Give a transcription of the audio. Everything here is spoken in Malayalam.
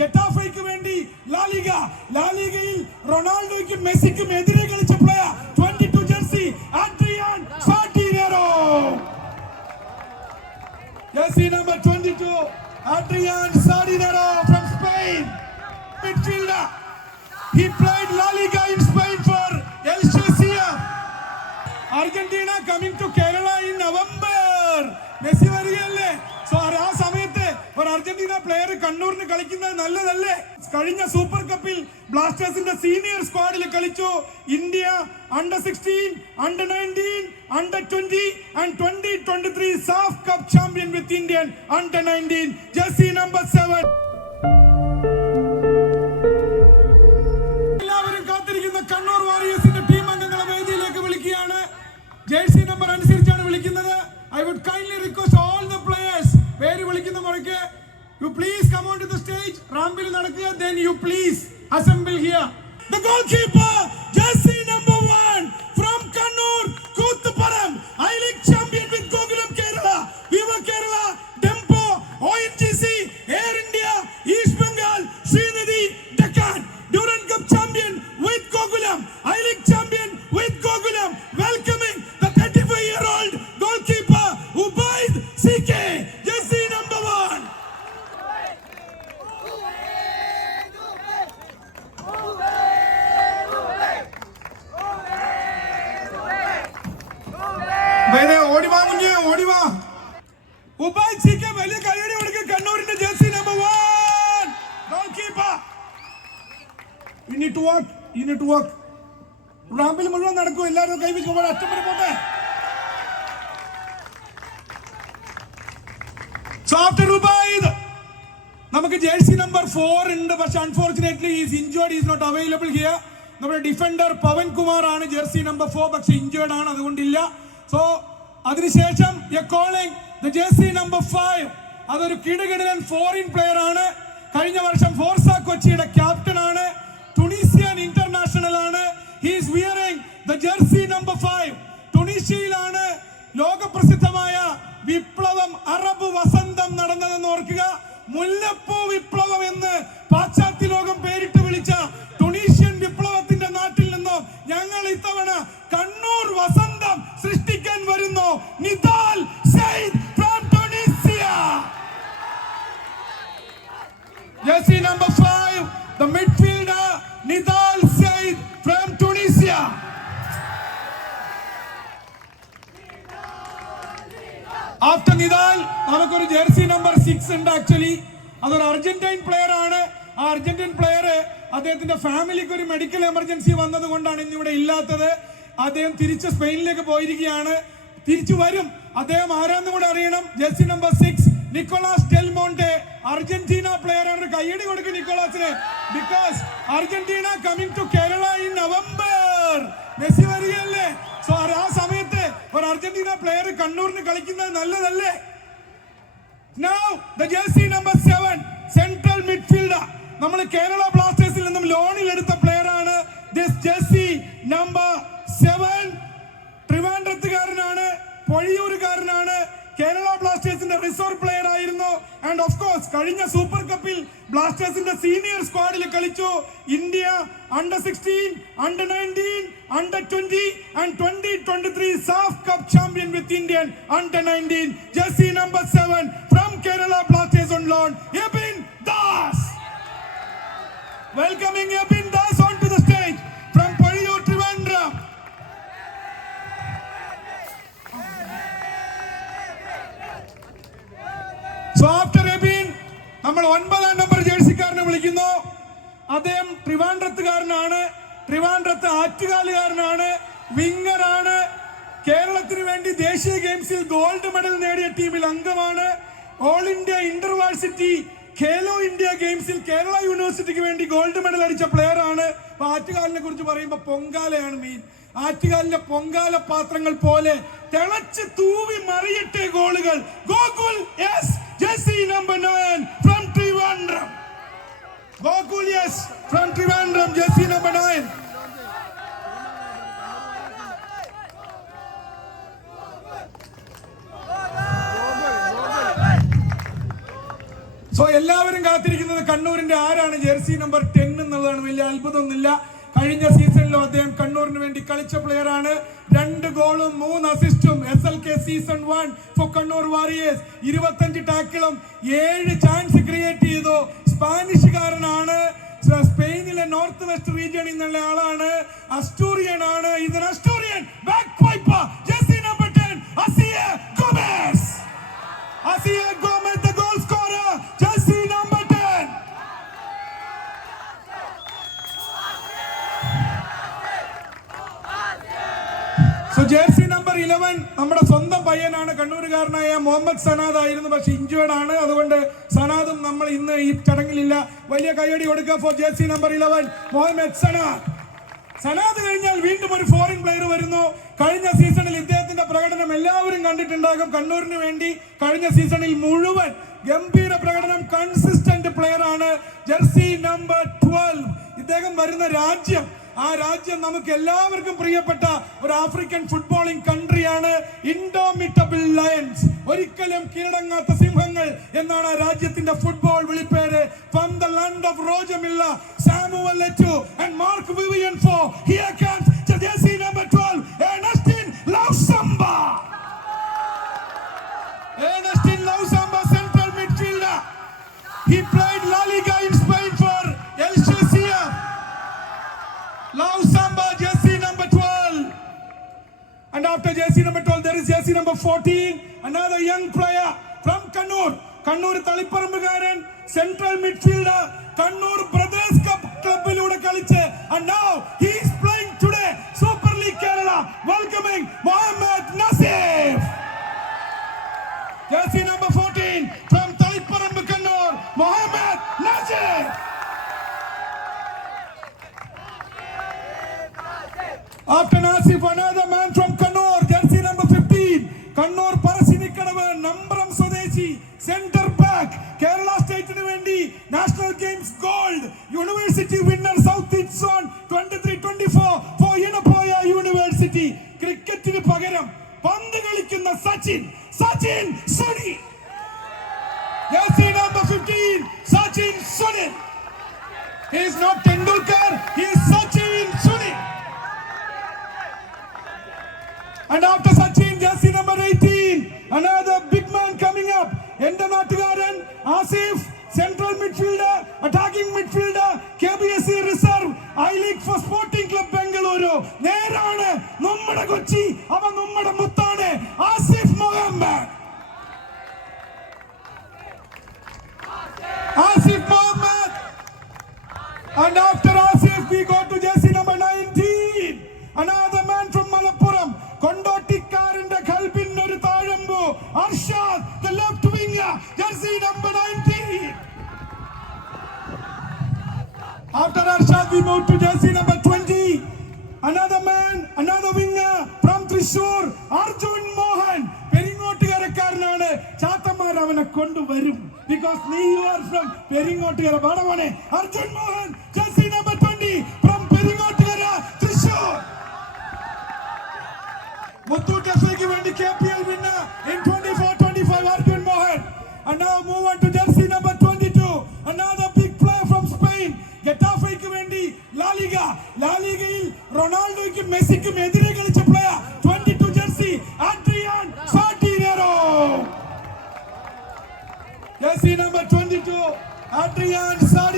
ഗെറ്റാഫെയ്ക്ക് വേണ്ടി ലാലിഗയിൽ റൊണാൾഡോയ്ക്കും മെസ്സിക്കും എതിരെ കളിച്ച player 22 jersey Adrian Sardinero. Jersey number 22 Adrian Sardinero from Spain, midfielder. He played La Liga in Spain for El Chessia. Argentina coming to Kerala in November. Messi variyalle. So ആ സമയത്ത് ഒരു അർജന്റീന പ്ലെയർ കണ്ണൂരിന് കളിക്കുന്നത് നല്ലതല്ലേ? കഴിഞ്ഞ സൂപ്പർ കപ്പിൽ ബ്ലാസ്റ്റേഴ്സിന്റെ സീനിയർ സ്ക്വാഡിൽ കളിച്ചു. India under-16, under-19, under-20 and 2023 SAF Cup champion with Indian under-19 jersey number 7. എല്ലാവരും കാത്തിരിക്കുന്ന കണ്ണൂർ വാരിയേഴ്സിന്റെ ടീം അംഗങ്ങളെ വേദിയിലേക്ക് വിളിക്കുകയാണ്. ജേഴ്സി നമ്പർ അനുസരിച്ചാണ് വിളിക്കുന്നത്. I would kindly request all the players പേര് വിളിക്കുന്ന മുറയ്ക്ക് you please come on to the stage. റാമ്പിൽ നടക്കുക. Then you please assemble here. The goalkeeper jersey number 1 from Kannur Koothuparam I-League champion with Gokulam Kerala, Viva Kerala, Tempo, ONGC, Air India, East Bengal, Srinidhi, Deccan, Durand Cup champion with Gokulam, I-League champion with Gokulam, welcoming the 35-year-old goalkeeper Ubaid CK jersey number 1. ഓടിവാ Ubaid സിക്ക് വലിയ കൈയടി കൊടുക്കുക. കണ്ണൂരിന്റെ jersey number 1 goalkeeper. You need to work. റാമ്പിൽ മുഴുവൻ നടക്കും. എല്ലാവരും കൈവച്ച് അറ്റം വരെ പോട്ടെ. So after Ubaid നമുക്ക് ജേഴ്സി നമ്പർ 4 ഉണ്ട്. പക്ഷെ unfortunately is injured, is not available here. നമ്മുടെ ഡിഫൻഡർ പവൻ കുമാർ ആണ് ജേഴ്സി നമ്പർ 4, പക്ഷെ ഇൻജേർഡ് ആണ്, അതുകൊണ്ടില്ല. സോ അതിനുശേഷം the jersey number 5 അതൊരു കിടുകിടൻ ഫോറിൻ പ്ലെയർ ആണ്. കഴിഞ്ഞ വർഷം ഫോർസ കൊച്ചിയുടെ ക്യാപ്റ്റൻ ആണ്, ടുണീസിയൻ ഇന്റർനാഷണൽ ആണ്. He is wearing the jersey number 5. ടുണീഷ്യയിലാണ് ലോകപ്രസിദ്ധമായ വിപ്ലവം, അറബ് വസന്തം നടന്നതെന്ന് ഓർക്കുക. മുല്ലപ്പൂ വിപ്ലവം എന്ന് പാശ്ചാത്യ ലോകം പേരിട്ട് വിളിച്ച ടുണീഷ്യൻ വിപ്ലവത്തിന്റെ നാട്ടിൽ നിന്നും ഞങ്ങൾ ഇത്തവണ കണ്ണൂർ വസന്തം സൃഷ്ടിക്കാൻ വരുന്നു. നിദാൽ Syed from Tunisia. Jersey number 5, the midfielder Nidal Said from Tunisia. After Nidal നമുക്കൊരു ജേഴ്സി നമ്പർ 6 ഉണ്ട്. ആക്ച്വലി അതൊരു അർജന്റൈൻ പ്ലെയർ ആണ്. ആ അർജന്റീൻ പ്ലെയർ അദ്ദേഹത്തിന്റെ ഫാമിലിക്ക് ഒരു മെഡിക്കൽ എമർജൻസി വന്നത് കൊണ്ടാണ് ഇന്നിവിടെ ഇല്ലാത്തത്. അദ്ദേഹം തിരിച്ച് സ്പെയിനിലേക്ക് പോയിരിക്കുകയാണ്. തിരിച്ചു വരും. അദ്ദേഹം ആരാന്ന് കൂടെ അറിയണം. Jersey number 6 Nicolas Del Monte, Argentina player ആണ്. കയ്യടി കൊടുക്കും നിക്കോളാസിന്. Because Argentina coming to Kerala in November. Messi വരികയല്ലേ? സോ ആ സമയത്ത് ഒരു അർജന്റീന പ്ലെയർ കണ്ണൂരിന് കളിക്കുന്നത് നല്ലതല്ലേ? Now the jersey number 7 central midfielder നമ്മൾ കേരള ബ്ലാസ്റ്റേഴ്സിൽ നിന്നും ലോണിൽ എടുത്ത പ്ലെയർ ആണ്. This jersey number 7 ട്രിവാൻഡ്രത്തുകാരനാണ്, പൊഴിയൂരുകാരനാണ്. കേരള ബ്ലാസ്റ്റേഴ്സിന്റെ റിസർവ് പ്ലെയർ ആയിരുന്നു. ആൻഡ് ഓഫ് കോഴ്സ് കഴിഞ്ഞ സൂപ്പർ കപ്പിൽ ബ്ലാസ്റ്റേഴ്സിന്റെ സീനിയർ സ്ക്വാഡിൽ കളിച്ചു. India under-16, under-19, under-20 and 2023 SAF Cup champion with Indian under-19 jersey number 7 from Kerala Blasters on loan, Ebin Das. Welcoming Ebin Das onto the stage from Poliyur, Trivandrum. So after Ebin നമ്മൾ 9ാം നമ്പർ ജേഴ്സിക്കാരനെ വിളിക്കുന്നു. അദ്ദേഹം ട്രിവാൻഡ്രത്തുകാരനാണ്, ട്രിവാൻഡ്രത്ത് ആറ്റുകാലുകാരനാണ്, വിങ്ങറാണ്. കേരളത്തിന് വേണ്ടി ദേശീയ ഗെയിംസിൽ ഗോൾഡ് മെഡൽ നേടിയ ടീമിൽ അംഗമാണ്. ഓൾ ഇന്ത്യ ഇന്റർവേഴ്സിറ്റി ഖേലോ ഇന്ത്യ ഗെയിംസിൽ കേരള യൂണിവേഴ്സിറ്റിക്ക് വേണ്ടി ഗോൾഡ് മെഡൽ അടിച്ച പ്ലെയർ ആണ്. അപ്പൊ ആറ്റുകാലിനെ കുറിച്ച് പറയുമ്പോൾ പൊങ്കാലയാണ് മീൻ. ആറ്റുകാലിന്റെ പൊങ്കാല പാത്രങ്ങൾ പോലെ തിളച്ച് തൂവി മറിയട്ടെ ഗോളുകൾ. Gokul yes jersey number 9 from Trivandrum. Gokul yes from Trivandrum jersey number 9. So എല്ലാവരും കാത്തിരിക്കുന്നത് കണ്ണൂരിന്റെ ആരാണ് ജേഴ്സി നമ്പർ 10 എന്നുള്ളതാണ്. വലിയ അത്ഭുതമൊന്നുമില്ല. കഴിഞ്ഞ സീസണിലും അദ്ദേഹം കണ്ണൂരിന് വേണ്ടി കളിച്ച പ്ലെയർ ആണ്. 2 ഗോളും 3 അസിസ്റ്റും SLK season 1 for Kannur warriors. 25 ടാക്കിളും 7 ചാൻസ് ക്രിയേറ്റ് ചെയ്തു. സ്പാനിഷുകാരനാണ്. സ്പെയിനിലെ നോർത്ത് വെസ്റ്റ് റീജിയനിൽ നിന്നുള്ള ആളാണ്. അസ്റ്റൂറിയൻ ആണ്. ഇതൊരു Asturian bagpiper. Jersey number 10 Asier Gomez. Asier Gomez the goal scorer. Jersey number 10. So jersey number 11 നമ്മുടെ സ്വന്തം പയ്യനാണ്. കണ്ണൂരുകാരനായ മുഹമ്മദ് സനാദ് ആയിരുന്നു, പക്ഷെ ഇഞ്ചേർഡ് ആണ്. അതുകൊണ്ട് സനാദും നമ്മൾ ഇന്ന് ഈ ചടങ്ങിലില്ല. വലിയ കയ്യടി കൊടുക്കുക for jersey number 11 Muhammad Sanad. Sanad കഴിഞ്ഞാൽ വീണ്ടും ഒരു ഫോറിൻ പ്ലെയർ വരുന്നു. കഴിഞ്ഞ സീസണിൽ ഇദ്ദേഹത്തിന്റെ പ്രകടനം എല്ലാവരും കണ്ടിട്ടുണ്ടാകും. കണ്ണൂരിന് വേണ്ടി കഴിഞ്ഞ സീസണിൽ മുഴുവൻ ഗംഭീര പ്രകടനം, കൺസിസ്റ്റന്റ് പ്ലെയർ ആണ്. Jersey number 12. ഇദ്ദേഹം വരുന്ന രാജ്യം, ആ രാജ്യം നമുക്ക് എല്ലാവർക്കും പ്രിയപ്പെട്ട ഒരു ആഫ്രിക്കൻ ഫുട്ബോളിംഗ് കൺട്രിയാണ്. ഇൻഡോമിറ്റബിൾ ലയൺസ്, ഒരിക്കലും കീഴടങ്ങാത്ത സിംഹങ്ങൾ എന്നാണ് ആ രാജ്യത്തിന്റെ ഫുട്ബോൾ വിളിപ്പേര്. From the land of Roger Milla, Samuel Eto'o and Marc Vivien Foe. Here comes jersey number 12 Ernestine Lousamba. Ernestine Lousamba, central midfielder. He played La Liga in Spain for El Chelsea. Lausamba, jersey number 12. And after jersey number 12, there is jersey number 14. Another young player from Kannur. Kannur Taliparambagaran, central midfielder. Kannur Brothers Cup club-ilooda kaliche. And now he is playing today Super League Kerala. Welcoming Mohammed Nasif. Jersey number 14 from Taliparambu Kannur, Mohammed Nasif. After Nasif, another man from Kannur, jersey number 15. Kannur Parasinikadavu, Nambram Swadeshi, center back. Kerala State nu vendi National Games gold. University winner South East Zone 23-24 for Yenapoya University. Cricketinu pagaram പന്ത് കളിക്കുന്ന Sachin Suni. Jersey number 15, Sachin Sunil. He is not Tendulkar, he is Sachin Sunil. And after Sachin, jersey number 18, another big man coming up. Enda Nattukaran Asif, central midfielder, attacking midfielder, KBSC reserve, I-League for Sporting Club Bengaluru. നേരാണ് നമ്മുടെ കൊച്ചി, അവൻ നമ്മുടെ മുത്താണ്, Asif Muhammad. Asif Mohammed. And after Asif, we go to jersey number 19. Another man from Malappuram. Kondottikkarinte kalbin oru tazhambu. Arshad, the left winger. Jersey number 19. After Arshad, we move to jersey number 20. Another man, another winger from Thrissur. Arjun Mohan. പെരിങ്ങോട്ടുകാരക്കാരനാണ്. ചാത്തന്മാർ അവനെ കൊണ്ടുവരും. Because you are from Peringottukara. Vadavane Arjun Mohan, jersey number 20 from Peringottukara, Thrissur. Muthoot FA ku vendi KPL winner in 24-25, Arjun Mohan. And now move on to jersey number 22. Another big player from Spain. Getafe ku vendi La Liga. La Liga il Ronaldo ku Messi ku edire kalicha player 22 jersey Adrian Sardinero. Jersey number 22, Adrian Sardinero.